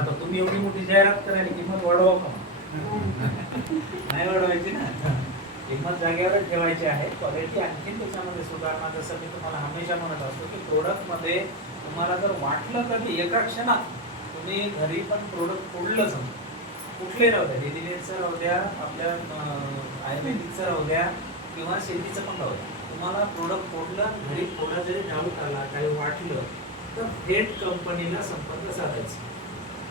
आता तुम्ही एवढी मोठी जाहिरात करायला किंमत वाढवा का? नाही वाढवायची ना, किंमत जागेवर ठेवायची आहे. क्वालिटी आणखी त्याच्यामध्ये सुधारणा, जसं मी तुम्हाला हमेशा म्हणत असतो की प्रोडक्टमध्ये तुम्हाला जर वाटलं कधी एका क्षणात तुम्ही घरी पण प्रोडक्ट फोडलं समजा, कुठले राहू द्या, डेलीवेअरचं राहू द्या, आपल्या आयुर्वेदिकचं राहू द्या किंवा शेतीचं पण राहू द्या, तुम्हाला प्रोडक्ट फोडलं, घरी थोडा जरी डाऊट आला, काही वाटलं तर थेट कंपनीला संपर्क साधायचा.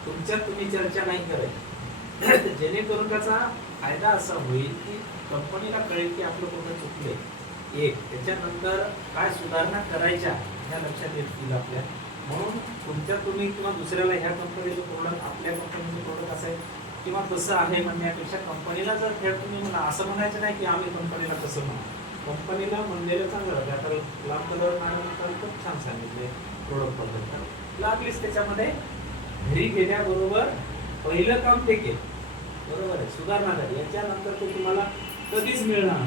तुमच्यात तुम्ही चर्चा नाही करायची, जेणेकरून त्याचा फायदा असा होईल की कंपनीला कळेल की आपलं कुठं चुकले. एक त्याच्यानंतर काय सुधारणा करायच्या ह्या लक्षात येतील आपल्या. म्हणून तुमच्या तुम्ही किंवा दुसऱ्याला ह्या कंपनीचं प्रोडक्ट आपल्या कंपनीचं प्रोडक्ट असेल किंवा कसं आहे म्हणण्यापेक्षा कंपनीला जर थेट तुम्ही म्हणा, असं म्हणायचं नाही की आम्ही कंपनीला कसं म्हणा, कंपनीला म्हणलेलं चांगलं. आता लांब कलर मॅडम खूप छान सांगितले प्रोडक्ट बद्दल. लागलीच त्याच्यामध्ये घरी गेल्याबरोबर पहिलं काम ते केलं, बरोबर आहे, सुधारणा झाली, याच्यानंतर ते तुम्हाला कधीच मिळणार,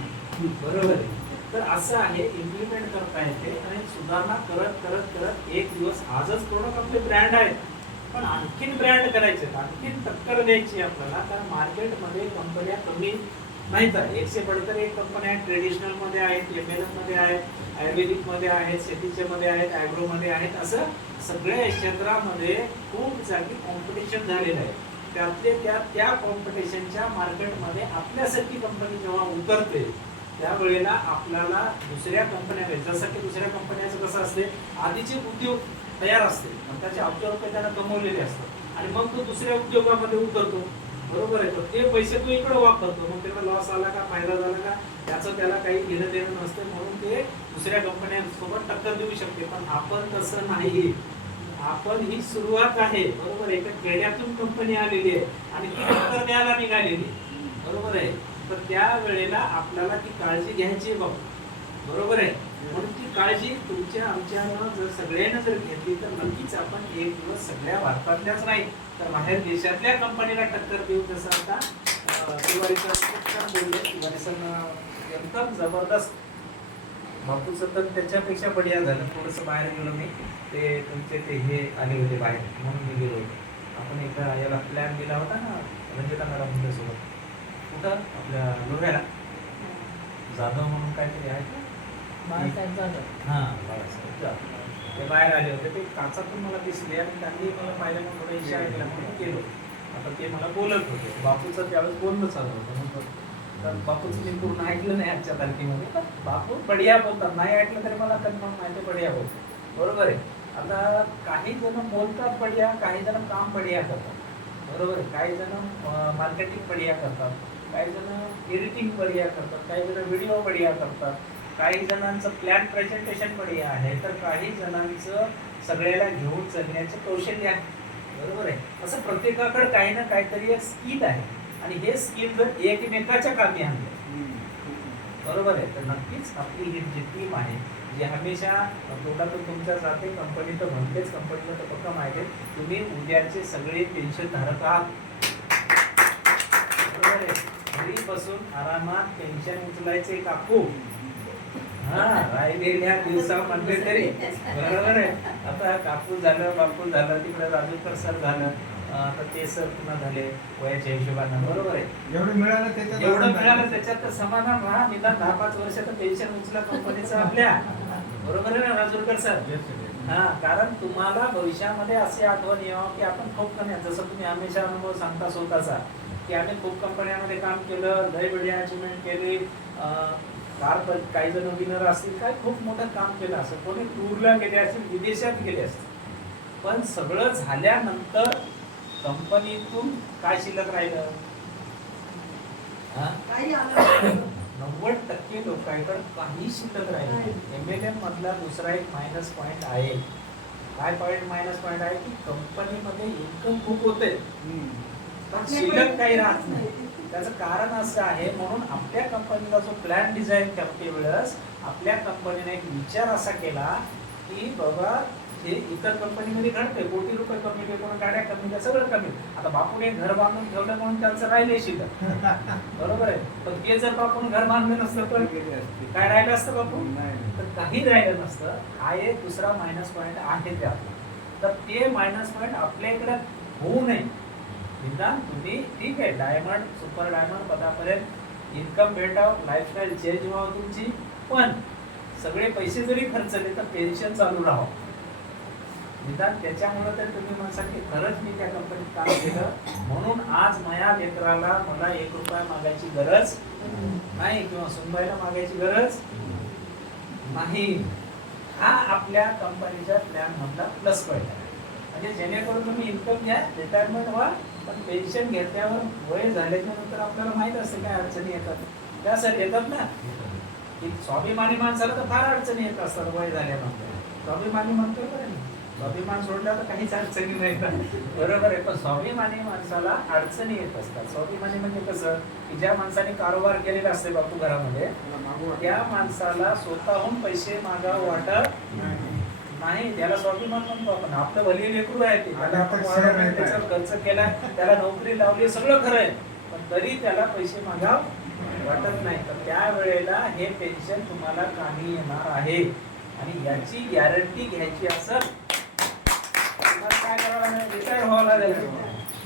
बरोबर आहे. तर असं आहे, इम्प्लिमेंट करता येते आणि सुधारणा करत करत करत एक दिवस, आजच प्रोडक्ट आपले ब्रँड आहेत पण आणखीन ब्रँड करायचे, आणखीन टक्कर द्यायची आपल्याला. कारण मार्केटमध्ये कंपन्या कमी नाहीच आहे, एकशे पडकर एक कंपन्या आहेत. ट्रेडिशनल मध्ये आहेत, एमएलएम मध्ये आहेत, आयुर्वेदिक मध्ये आहेत, शेतीच्या मध्ये आहेत, ॲग्रो मध्ये आहेत. असं सगळ्या क्षेत्रामध्ये खूप जागी कॉम्पिटिशन झालेलं आहे. त्यातले त्या कॉम्पिटिशनच्या मार्केटमध्ये आपल्यासारखी कंपनी जेव्हा उतरते त्यावेळेला आपल्याला दुसऱ्या कंपन्या, जसं की दुसऱ्या कंपन्याचं कसं असते, आधीचे उद्योग तयार असते आणि त्याचे अब्ज रुपये त्याला कमवलेले असतात आणि मग तो दुसऱ्या उद्योगामध्ये उतरतो, बरोबर आहे. तर ते पैसे तो इकडे वापरतो, मग त्याला लॉस आला का फायदा झाला का त्याचं त्याला काही घेणं देणं नसतं, म्हणून ते दुसऱ्या कंपन्यांसोबत टक्कर देऊ शकते. पण आपण तसं नाही, आपण ही सुरुवात आहे, बरोबर आहे. एका खेड्यातून कंपनी आलेली आहे आणि ती टक्कर द्यायला निघालेली, बरोबर आहे. तर त्या वेळेला आपल्याला ती काळजी घ्यायची बघ, बरोबर आहे. म्हणून ती काळजी तुमच्या आमच्यानं जर सगळ्यांना जर घेतली तर नक्कीच आपण एक दिवस सगळ्या भारतातल्याच नाही तर बाहेर देशातल्या कंपनीला टक्कर देऊ. जसं आता दिवाळीचं खूप छान बोलले, दिवाळी सण एकदम जबरदस्त. बापूचं तर त्याच्यापेक्षा बढिया झालं. थोडंसं बाहेर गेलो मी, ते तुमचे ते हे आले होते बाहेर म्हणून मी गेलो होतो. आपण एकदा याला प्लॅन दिला होता ना रंजिता मॅडम सोबत, कुठं आपल्या लोह्याला जाधव म्हणून काहीतरी आहे, बाळासाहेब जाधव. हां बाळासाहेब जाधव, ते बाहेर आले होते. ते काचातून मला दिसले आणि त्यांनी मला पाहिल्यानं थोडं इच्छा ऐकला म्हणून गेलो. आता ते मला बोलत होते, बापूचं त्यावेळेस बोलणं चालू होतं म्हणून. तर बापूचं मी पूर्ण ऐकलं नाही आजच्या तारखेमध्ये, पण बापू बढिया बोलतात, नाही ऐकलं तरी मला कन्फर्म माहिती बढिया बोलतात, बरोबर आहे. आता काही जण बोलतात बढिया, काही जण काम बढिया करतात, बरोबर आहे. काही जण मार्केटिंग बढिया करतात, काही जण एडिटिंग बढिया करतात, काही जण व्हिडिओ बढिया करतात, काही जणांचं प्लॅन प्रेझेंटेशन बढिया आहे, तर काही जणांचं सगळ्याला घेऊन जगण्याचं कौशल्य आहे, बरोबर आहे. असं प्रत्येकाकडे काही ना काहीतरी एक स्किल आहे आणि हे स्किल जर एकमेकाच्या कामी आणलं, बरोबर आहे, तर नक्कीच आपली ही जी टीम आहे जी हमेशा तोंडातून तुमच्या जाते, कंपनी तर म्हणतेच, कंपनीला तर पक्का माहिती आहे तुम्ही उद्याचे सगळे पेन्शन धारक आहात, बरोबर आहे. घरी बसून आरामात पेन्शन उचलायचे काकू, हा राहिलेल्या दिवसामध्ये तरी, बरोबर आहे. आता काकू झालं, बापू झालं, तिकडे राजूकर सर झालं, आता ते सर पुन्हा झाले वयाच्या हिशोबानं, बरोबर आहे. एवढं मिळालं त्याच्यात तर समाधान राहा. निदान 10-5 वर्ष तर पेन्शन उचला कंपनीचं आपल्या, बरोबर आहे ना राजूरकर सर. हा, कारण तुम्हाला भविष्यामध्ये असे आठवण यावं की आपण खूप कमी, जसं तुम्ही हमेशा अनुभव सांगता स्वतःचा की आम्ही खूप कंपन्यांमध्ये काम केलं, लय बढिया अचिव्हमेंट केली, काही जण विनर असतील, काय खूप मोठं काम केलं असं, कोणी टूरला गेले असतील, विदेशात गेले असतील, पण सगळं झाल्यानंतर कंपनीतून काय शिल्लक राहिलं? 90% लोकांकडे काही शिल्लक राहिलं. एमएलएम मधला दुसरा एक मायनस पॉइंट आहे. काय मायनस पॉइंट आहे की कंपनीमध्ये इन्कम खूप होते पण शिल्लक काही राहत नाही. त्याचं कारण असं आहे, म्हणून आपल्या कंपनीला जो प्लॅन डिझाईन करते वेळेस आपल्या कंपनीने एक विचार असा केला की बाबा हे इतर कंपनीमध्ये घडते, कोटी रुपये कमी, कोण गाड्या कमी, सगळं कमी. आता बापूने घर बांधून ठेवलं म्हणून त्यांचं राहिले शिल्लक, बरोबर आहे. पण ते जर बापून घर बांधलं नसतं तर काय राहिलं असतं बापू? तर काही राहिलं नसतं. हा एक दुसरा मायनस पॉईंट आहे ते आपला. तर ते मायनस पॉईंट आपल्या इकडे होऊ नये. निदान तुम्ही ठीक आहे डायमंड सुपर डायमंड पदापर्यंत इन्कम भेटावं, लाईफस्टाईल चेंज व्हावं तुमची, पण सगळे पैसे जरी खर्चले तर पेन्शन चालू राहावं. निदान त्याच्यामुळे तर तुम्ही म्हणता की खरंच मी त्या कंपनीत काम केलं म्हणून आज माझ्या लेकराला मला 1 रुपया मागायची गरज नाही किंवा सुनबाईला मागायची गरज नाही. हा आपल्या कंपनीच्या प्लॅन मधला प्लस पॉईंट आहे. म्हणजे जेणेकरून तुम्ही इन्कम घ्या, रिटायरमेंट व्हा, पण पेन्शन घेतल्यावर वय झाल्याच्या नंतर आपल्याला माहित असते काय अडचणी येतात. त्यासाठी येतात ना की स्वाभिमानी माणसाला तर फार अडचणी येत असतात वय झाल्यानंतर. स्वाभिमानी म्हणतोय बरं मी, स्वाभिमान सोडला तर काहीच अडचणी नाही, बरोबर आहे. पण स्वाभिमानी माणसाला अडचणी येत असतात. स्वाभिमानी म्हणजे कसं की ज्या माणसाने कारोबार केलेला असते बापू घरामध्ये, त्या माणसाला स्वतःहून पैसे मागावं वाटत नाही, त्याला स्वाभिमान म्हणतो आपण. आपलं भले लेकरू आहे ते, त्याला आपण वाढवलं, त्याच्यावर खर्च केला, त्याला नोकरी लावली, सगळं खरं आहे, पण तरी त्याला पैसे मागाव वाटत नाही. तर त्यावेळेला हे पेन्शन तुम्हाला कामी येणार आहे. आणि याची गॅरंटी घ्यायची असेल काय करावं लागेल, रिटायर व्हावं लागेल.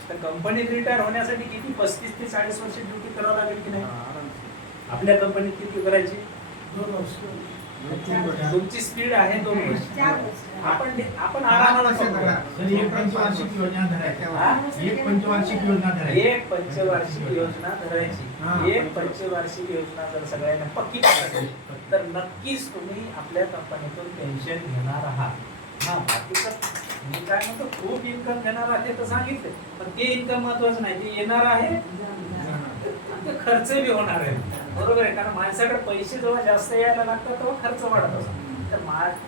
तर कंपनीत रिटायर होण्यासाठी किती 35 ते 40 वर्ष ड्युटी करावं लागेल की नाही. आपल्या कंपनीत किती करायची, 2 वर्ष. तुमची स्पीड आहे 2 वर्ष. आपण आरामाला एक पंचवार्षिक योजना धरायची. एक पंचवार्षिक योजना धरायची. एक पंचवार्षिक योजना धरायची. एक पंचवार्षिक योजना जर सगळ्यांना पक्की करायची तर नक्कीच तुम्ही आपल्या कंपनीतून पेन्शन घेणार आहात. हा बाकीचं मी काय म्हणतो खूप इन्कम घेणार आहे तर सांगितलं, पण ते इन्कम महत्वाचं नाही, ते येणार आहे ते खर्च बी होणार आहे, बरोबर आहे. कारण माणसाकडे पैसे जेव्हा जास्त यायला लागतात तेव्हा खर्च वाढत असतो. तर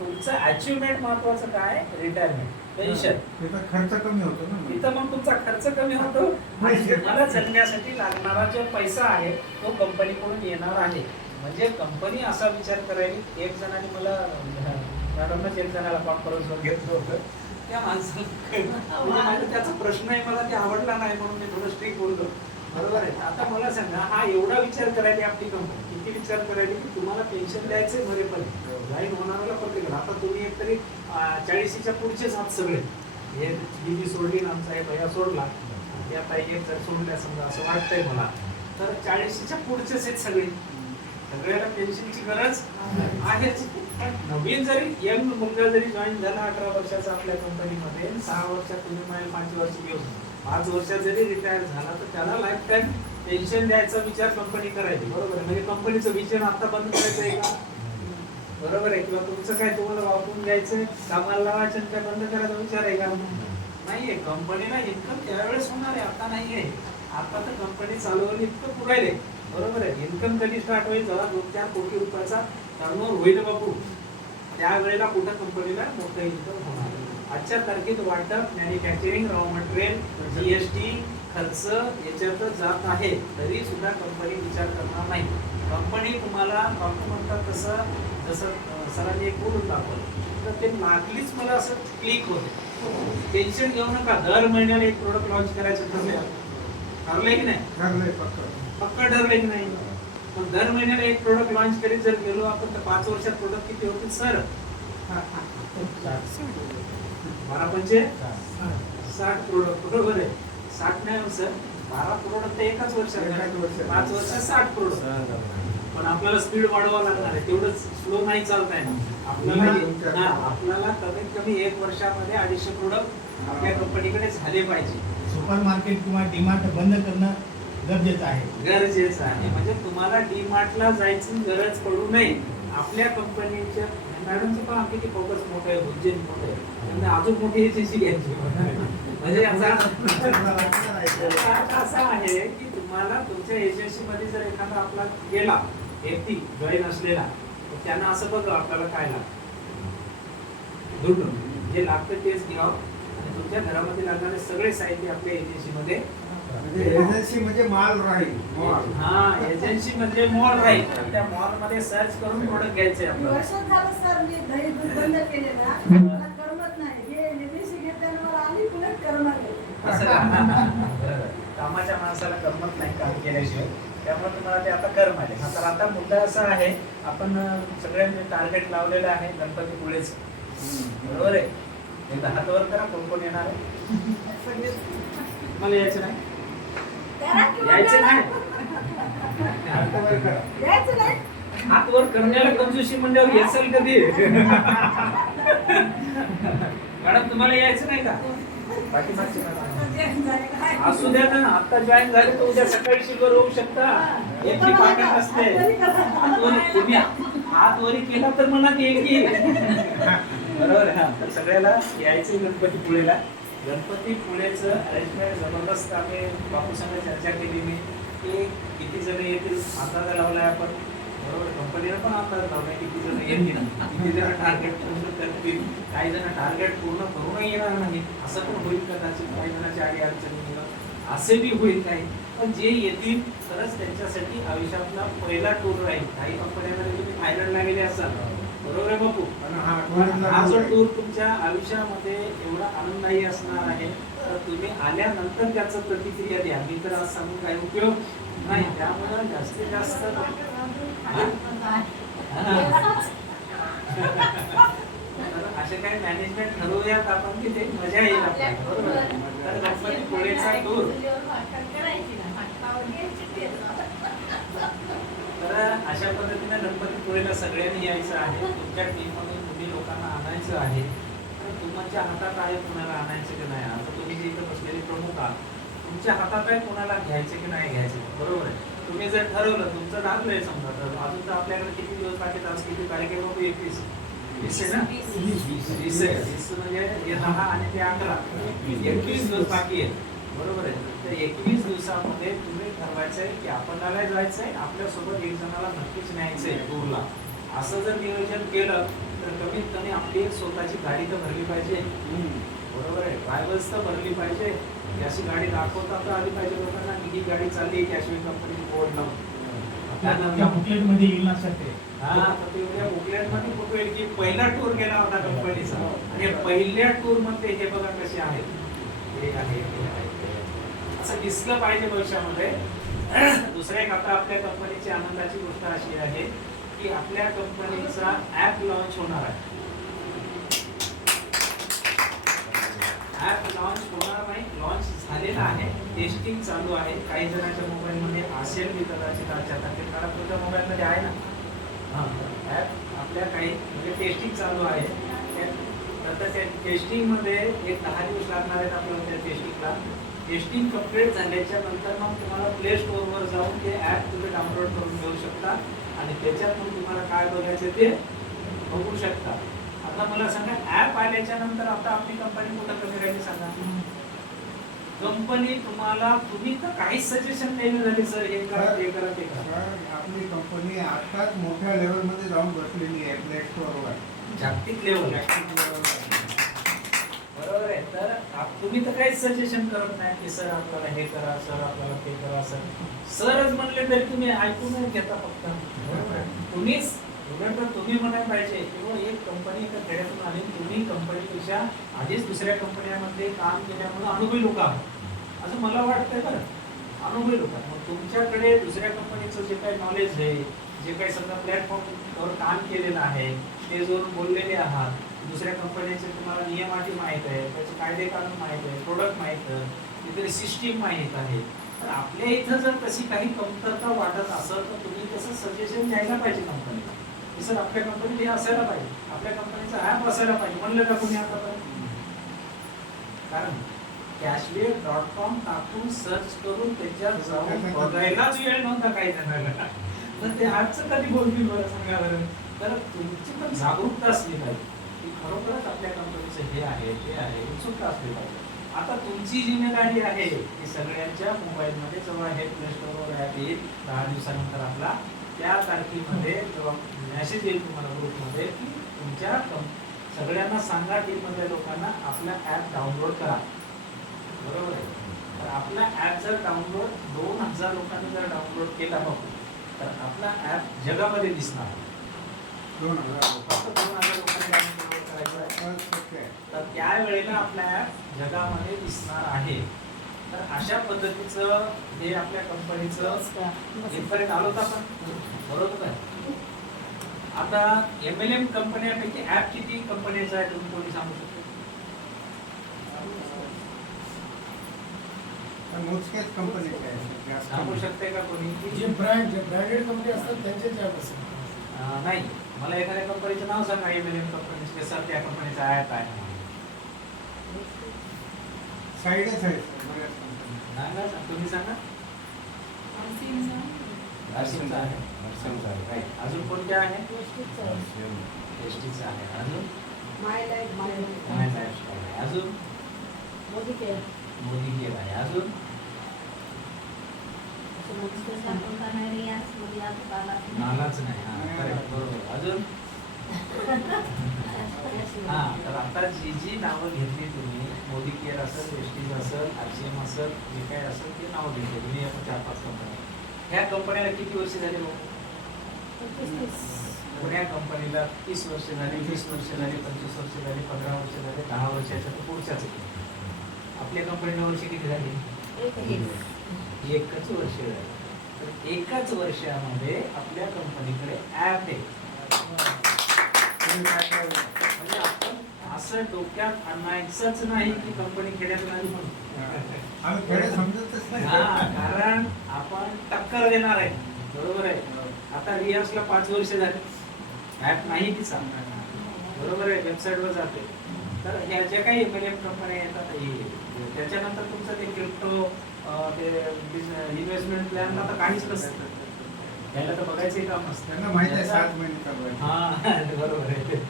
तुमचं अचिव्हमेंट महत्वाचं काय, रिटायरमेंट, पेन्शन. खर्च कमी होतो ना, इथं मग तुमचा खर्च कमी होतो आणि तुम्हाला जगण्यासाठी लागणारा जो पैसा आहे तो कंपनीकडून येणार आहे. म्हणजे कंपनी असा विचार करायची. एक जणांनी मला मॅडमच एक जणाला कॉन्फरन्सवर घेतलं होतं, त्या माणसाला म्हणजे त्याचा प्रश्न आहे मला ते आवडला नाही म्हणून मी थोडं स्ट्रिक्ट बोललो, बरोबर आहे. आता मला सांगा हा एवढा विचार करायची आपली कंपनी, किती विचार करायची की तुम्हाला पेन्शन द्यायचंय बरे पण लाईन होणाऱ्याला प्रत्येक. आता तुम्ही एकतरी 40च्या पुढचेच आहात सगळे. हे दीदी सोडली ना, आमचा हे भैया सोडला, या ताई एक जर सोडल्या समजा असं वाटतंय मला, तर 40च्या पुढचेच आहेत सगळे. सगळ्याला पेन्शनची गरज आहेच. नवीन जरी यंग मुलगा जरी जॉईन झाला 18 वर्षाचा आपल्या कंपनीमध्ये, 6 वर्षात तुम्ही माहिती 5 वर्ष घेऊन 5 वर्षात जरी रिटायर झाला तर त्याला लाईफ टाईम पेन्शन द्यायचा विचार कंपनी करायची, बरोबर आहे. म्हणजे कंपनीचं विजन आता बंद करायचं आहे का, बरोबर आहे. किंवा तुमचं काय तुम्हाला वापरून घ्यायचं कामाला लावायचं काय बंद करायचा विचार आहे का, नाहीये. कंपनीला इन्कम त्यावेळेस होणार आहे, आता नाहीये. आता तर कंपनी चालवली इतकं पुरायले, बरोबर आहे. इन्कम कधी स्टार्ट होईल जेव्हा 2-4 कोटी रुपयाचा टर्नओव्हर होईल बापू, त्यावेळेला कुठं कंपनीला मोठं इन्कम होणार. आजच्या तारखेत वाटप, मॅन्युफॅक्चरिंग, रॉ मटेरियल, जीएसटी खर्च याच्यातच जात आहे, तरी सुद्धा कंपनी विचार करणार नाही. कंपनी तुम्हाला डॉक्टर म्हणतात तसं, जसं सरांनी एक बोलून दाखवलं तर ते लागलीच मला असं क्लिक होते. टेन्शन घेऊ नका, दर महिन्याला एक प्रोडक्ट लॉन्च करायचं ठरलंय की नाही, ठरलंय पक्का ठरलंय की नाही. पण दर महिन्याला एक प्रोडक्ट लॉन्च करीत जर गेलो आपण तर 5 वर्षात प्रोडक्ट किती होतील सर, 12×5 60 प्रोडक्ट, बरोबर आहे. 60 नाही सर, 12 प्रोडक्ट एकाच वर्षात, 5 वर्षात 60 प्रोडक्ट. पण आपल्याला स्पीड वाढवावं लागणार आहे, तेवढं स्लो नाही चालताय आपल्याला. आपल्याला कमीत कमी 1 वर्षामध्ये 250 प्रोडक्ट आपल्या कंपनीकडे झाले पाहिजे. सुपर मार्केट किंवा डीमार्ट बंद करणं गरजेचं आहे. म्हणजे तुम्हाला डीमार्टला जायची गरज पडू नये. आपल्या कंपनीच्या मॅडमचं पण किती फोकस मोठं आहे, उज्जैन मोठं आहे, त्यांना अजून मोठी एजन्सी घ्यायची. म्हणजे याचा अर्थ असा आहे की तुम्हाला तुमच्या एजन्सीमध्ये जर एखादा आपला गेला व्यक्ती जॉईन असलेला, तर त्यांना असं बघा आपल्याला काय लागतं, जे लागतं तेच घ्यावं आणि तुमच्या घरामध्ये लागणारे सगळे साहित्य आपल्या एजन्सीमध्ये. एजन्सी म्हणजे माल राहील, हा एजन्सी म्हणजे मॉल राहील. त्या मॉल मध्ये सर्च करून प्रोडक्ट घ्यायचे आपल्याला. वर्षात झालं सर मी दही दूध बंद केलेला, मला करमत नाही. हे एजन्सी घेतल्यानं मला आली पुन्हा करमत नाही. कामाच्या माणसाला करमत नाही काम केल्याशिवाय, त्यामुळे तुम्हाला ते आता कर्म आले. तर आता मुद्दा असा आहे, आपण सगळ्यांनी टार्गेट लावलेलं आहे गणपतीपुळेच, बरोबर आहे. एकदा हात वर करा, कोण कोण येणार आहे. सगळे मला यायचं नाही, करा किंवा यायचं करा. नाही. आता बरं करा. यायचं नाही. हात वर करण्याला कंजूशी म्हणल्यावर येसल कधी? मॅडम तुम्हाला यायचं नाही का? पाठीमागचे मॅडम. असू द्या ना, आता जॉईन झाले तर उद्या सकाळी सिल्वर होऊ शकता. याची पाकट नसते. तुम्ही हात वरी केला तर मनात येईल की. बरोबर हा. तर सगळ्याला यायचं गणपतीपुळेला. गणपतीपुळेचं अरेंजमेंट जबरदस्त आम्ही बापू संग चर्चा केली मी की किती जण येतील अंदाजा लावलाय आपण. बरोबर, कंपनीनं पण अंदाज लावलाय किती जण येतील, किती जण टार्गेट पूर्ण करतील, काही जण टार्गेट पूर्ण करूनही येणार नाही असं पण होईल कदाचित. काही जणांच्या आडी अडचणी येणार असे बी होईल काही. पण जे येतील तरच त्यांच्यासाठी आयुष्यातला पहिला टूर राहील. काही कंपन्यांमध्ये तुम्ही थायलंडला गेले असाल, बरोबर आहे बापू, आणि हा आठवड्यातला हा जो टूर आहे. टूर तुमच्या आयुष्यामध्ये एवढा आनंददायी असणार आहे. तर तुम्ही आल्यानंतर त्याचं प्रतिक्रिया द्या. मी तर आज सांगून काही उपयोग नाही. त्यामुळे जास्तीत जास्त तर असे काही मॅनेजमेंट ठरवूयात आपण की ते मजा येईल आपल्याला. बरोबर. तर गणपतीपुळेचा टूर, तर अशा पद्धतीने गणपतीपुळेला सगळ्यांनी यायचं आहे. तुमच्या टीममधून तुम्ही लोकांना आणायचं आहे. तर तुमच्या हातात आहे कोणाला आणायचं की नाही. आता तुम्ही जे इथं बसलेले प्रमुख आहात, तुमच्या हातात आहे कोणाला घ्यायचे की नाही घ्यायचे. बरोबर आहे. तुम्ही जर ठरवलं, तुमचं ठरलंय समजा, तर अजून तर आपल्याकडे किती दिवस बाकी आहेत? आज किती तारीख आहे बाबू? 21 आहे ना? 20 आहे. 20 म्हणजे हे 10 आणि ते 11, 21 दिवस बाकी आहेत. बरोबर आहे. तर 21 दिवसामध्ये तुम्ही ठरवायचंय की आपल्याला जायचंय, आपल्यासोबत एक जणाला नक्कीच न्यायचंय टूरला. असं जर नियोजन केलं तर कमीत कमी आपली एक स्वतःची गाडी तर भरली पाहिजे. बरोबर आहे. ड्रायव्हर्स तर भरली पाहिजे. अशी गाडी दाखवता तर आली पाहिजे लोकांना की ही गाडी चालली, कॅशवी कंपनी बोर्ड लावून. त्या बुकलेट मध्ये येईल ना सर ते. हा, तर ते उद्या बुकलेट मध्ये फोटो येईल की पहिला टूर गेला होता कंपनीचा आणि पहिल्या टूर मध्ये हे बघा कसे आहेत, हे आहे, हे आहे. असं दिसलं पाहिजे भविष्यामध्ये. दुसऱ्या एक आता आपल्या कंपनीची आनंदाची गोष्ट अशी आहे की आपल्या कंपनीचा ऍप लॉन्च होणार आहे. ऍप लॉन्च होणार नाही, लॉन्च झालेला आहे, टेस्टिंग चालू आहे. काही जणांच्या मोबाईल मध्ये असेल मी कदाचित आजच्या तारखेला, कारण तुमच्या मोबाईल मध्ये आहे ना. हा, ऍप आपल्या काही म्हणजे टेस्टिंग चालू आहे. तर त्या टेस्टिंग मध्ये एक 10 दिवस लागणार आहेत आपल्याला त्या टेस्टिंगला. टेस्टिंग कंप्लीट झाल्याच्या नंतर मग तुम्हाला प्ले स्टोअरवर जाऊन ते ऍप तुम्ही डाउनलोड करून घेऊ शकता आणि त्याच्यातून तुम्हाला काय बघायचं ते बघू शकता. आता मला सांगा, ऍप आल्याच्या नंतर आता आपली कंपनी कुठं कमी राहिली सांगा? कंपनी तुम्हाला, तुम्ही तर काहीच सजेशन नाही झाले सर, हे करा ते करा ते करा. सर, आपली कंपनी आताच मोठ्या लेवल मध्ये जाऊन बसलेली आहे प्ले स्टोअरवर. जागतिक लेवल बरोबर आहे. तर तुम्ही तर काहीच सजेशन करत नाही की सर आपल्याला हे करा, सर आपल्याला ते करा. सरच म्हणले तरी तुम्ही ऐकून घेता फक्त. तुम्हीच उलट तुम्ही म्हणायला पाहिजे किंवा एक कंपनी एका खेड्यातून आली, तुम्ही कंपनीपेक्षा आधीच दुसऱ्या कंपन्यांमध्ये काम केल्यामुळे अनुभवी लोक आहात असं मला वाटतंय. बरं, अनुभवी लोक. मग तुमच्याकडे दुसऱ्या कंपनीचं जे काही नॉलेज आहे, जे काही समजा प्लॅटफॉर्मवर काम केलेलं आहे, ते जो बोललेले आहात, दुसऱ्या कंपनीचे तुम्हाला नियम अटी माहीत आहे, त्याचे कायदे कानून माहीत आहे, प्रोडक्ट माहीत आहे, तिथे सिस्टीम माहीत आहे. तर आपल्या इथं जर तशी काही कमतरता वाटत असेल तर तुम्ही तसं सजेशन द्यायला पाहिजे कंपनीला. सर आपल्या कंपनीत हे असायला पाहिजे, आपल्या कंपनीचा ऍप असायला पाहिजे. म्हणलं का कोणी आतापर्यंत? कारण cashway.com टाकून सर्च करून त्याच्यात जाऊन बघायलाच वेळ नव्हता काही जणांना. तर ते आजचं कधी बोलतील बरं सांगा बरं. तर तुमची पण जागरूकता असली पाहिजे की खरोखरच आपल्या कंपनीचं हे आहे ते आहे, उत्सुकता असली पाहिजे. आता तुमची जिम्मेदारी आहे की सगळ्यांच्या मोबाईलमध्ये जेव्हा हे प्ले स्टोअरवर ऍप येईल 10 दिवसानंतर आपला, त्या तारखेमध्ये जेव्हा मेसेज येईल तुम्हाला ग्रुपमध्ये की तुमच्या सगळ्यांना सांगा टीममधल्या लोकांना आपला ऍप डाउनलोड करा. बरोबर आहे. तर आपला ऍप जर डाउनलोड 2000 लोकांनी जर डाउनलोड केला बघू तर आपला ऍप जगामध्ये दिसणार. 2000 फक्त 2000 लोकांनी डाउनलोड करायचं आहे. तर त्यावेळेला आपला ऍप जगामध्ये दिसणार आहे. तर अशा पद्धतीचं हे आपल्या कंपनीचं इथपर्यंत आलो तर आपण. बरोबर आहे. आता MLM कंपन्यांपैकी ऍप किती कंपनीचं आहे तुम्ही कोणी सांगू शकतो? पण मोजक्याच कंपनीचे आहेत जास्त सांगू शकते का कोणी जे ब्रँडेड कंपनी असतात त्यांचे ॲप असतात. नाही, मला एखाद्या कंपनीचं नाव सांगा. एमएलएम कंपनीचे सर त्या कंपनीचा ॲप आहे साईडच आहेत बऱ्याच कंपनी. सांगा, तुम्ही सांगा. अर्सिमचा आहे. Right. अजून कोणत्या आहे? एसटीचा आहे. अजून माय लाईफ माय लाईफस्टाईल आहे. अजून मोदी केअर आहे. अजून नालाच नाही. हा, correct, बरोबर. अजून हा, तर आता जी नावं घेतली तुम्ही, मोदी केअर असेल, एसटीज असेल, आरसीएम असेल, जे काय असेल ते नावं घेतली तुम्ही. या 4-5 कंपन्या. ह्या कंपन्याला किती वर्ष झाली भाऊ? पुण्या कंपनीला 30 वर्ष झाली, 20 वर्ष झाली, 25 वर्ष झाली, 15 वर्ष झाली, 10 वर्षाच्या तर पुढच्याच आहे. आपल्या कंपनीला वर्ष किती झाली? एकच वर्ष झाली. तर एकाच वर्षामध्ये आपल्या कंपनीकडे ॲप आहे. म्हणजे आपण असं डोक्यात आणायचंच नाही की कंपनी खेड्यात नाही म्हणून. आम्ही खेडे समजतच नाही. हा, कारण आपण टक्कर देणार आहे. बरोबर आहे. आता रियासला 5 वर्ष झाले, ॲप नाही तिचा. बरोबर आहे, वेबसाईटवर जाते. तर ह्या ज्या काही एमएलएम कंपन्या येतात त्याच्यानंतर तुमचं ते क्रिप्टो ते इन्व्हेस्टमेंट प्लॅन आता काहीच नसतं. त्याला तर बघायचं काम नसतं. त्यांना माहिती आहे 7 महिने चालवायचे. हा, बरोबर आहे.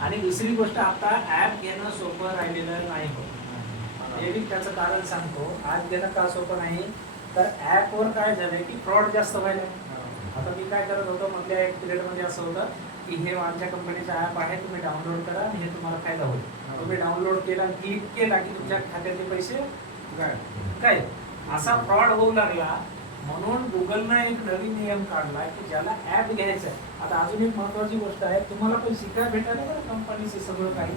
आणि दुसरी गोष्ट, आता ॲप घेणं सोपं राहिलेलं नाही होत. हे मी त्याचं कारण सांगतो. ॲप घेणं का सोपं नाही, तर ॲपवर काय झालंय की फ्रॉड जास्त व्हायला. आता मी काय करत होतो, मधल्या एक पिरियडमध्ये असं होतं की हे आमच्या कंपनीचा ॲप आहे, तुम्ही डाउनलोड करा आणि हे तुम्हाला फायदा होईल. तुम्ही डाउनलोड केला, क्लिक केला की तुमच्या खात्यातले पैसे काय असा फ्रॉड होऊ लागला. म्हणून गुगलनं एक नवीन नियम काढला की ज्याला ॲप घ्यायचं आहे. आता अजून एक महत्त्वाची गोष्ट आहे, तुम्हाला पण शिकायला भेटायला बरं कंपनीचे सगळं काही.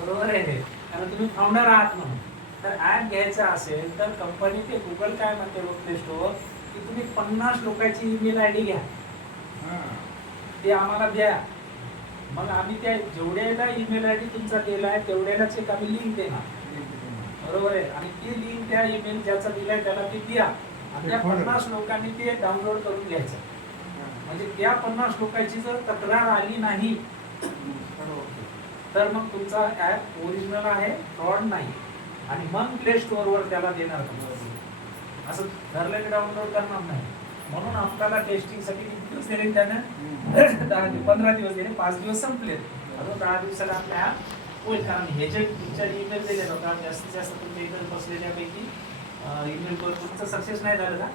बरोबर आहे, कारण तुम्ही फाउंडर आहात म्हणून. तर ॲप घ्यायचा असेल तर कंपनी ते गुगल काय म्हणते प्ले स्टोअर की तुम्ही 50 लोकांची ईमेल आय डी घ्या, ते आम्हाला द्या. मग आम्ही त्या जेवढ्याला ईमेल आय डी तुमचा दिला आहे तेवढ्यालाच एक आम्ही लिंक देणार. बरोबर आहे. आणि ती लिंक त्या ईमेल ज्याचा दिलाय त्याला ती द्या. आणि त्या 50 लोकांनी ते डाउनलोड करून घ्यायचं. म्हणजे त्या 50 लोकांची जर तक्रार आली नाही तर मग तुमचा ॲप ओरिजिनल आहे, फ्रॉड नाही. आणि मग प्ले स्टोअरवर त्याला देणार. असं ठरलं की डाउनलोड करणार नाही. म्हणून आपल्याला टेस्टिंगसाठी किती दिवस दिले त्यानं? 15 दिवस दिले. 5 दिवस संपले, अजून 10 दिवसाला आपल्या ॲप होईल. कारण हे जे तुमच्या ईमेल दिले होता जास्तीत जास्त तुमच्या इथे बसलेल्यापैकी ईमेल वर तुमचं सक्सेस नाही झालं का?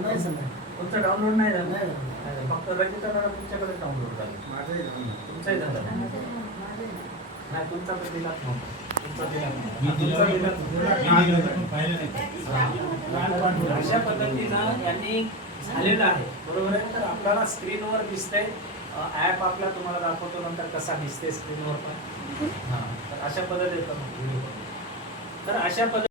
नाही सर, नाही. तुमचं डाउनलोड नाही झालं. नाही. फक्त रजिस्टर तुमच्याकडे डाउनलोड झालं. माझंही झालं. तुमचंही झालं नाही. तुमचा तर दिलाच नव्हता. तुमचा दिला मी दिलं तुमचा दिला. पण पाहिलं नाही. अशा पद्धतीनं यांनी झालेलं आहे. बरोबर आहे. तर आपल्याला स्क्रीनवर दिसतंय ॲप आपला तुम्हाला दाखवतो नंतर कसा दिसते स्क्रीनवर पण. हां, तर अशा पद्धतीनं तर अशा पद्धतीने